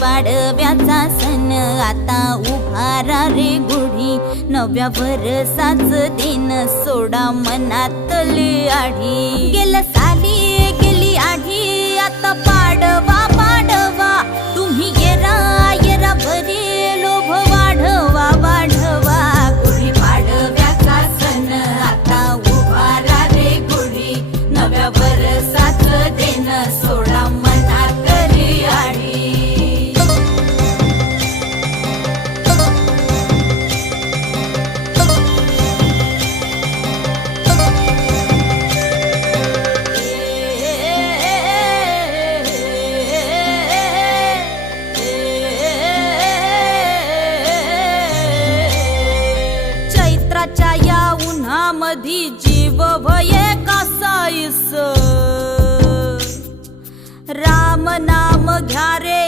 पाडव्याचा सण आता उभारा रे गुढी, नव्या वर्षाच दिन सोडा मनातली आढी। गेल्या साली गेली आढी, आता पाडवा पाडवा, तुम्ही येरा येरा भरी लोभ वाढवा वाढवा। गुढी पाडव्याचा सण आता उभारा रे गुढी, नव्या वर्षाच दिन सोडा मनातली आढी। चैत्राच्या या उन्हामधी जीव भये कासाईस, राम नाम घ्या रे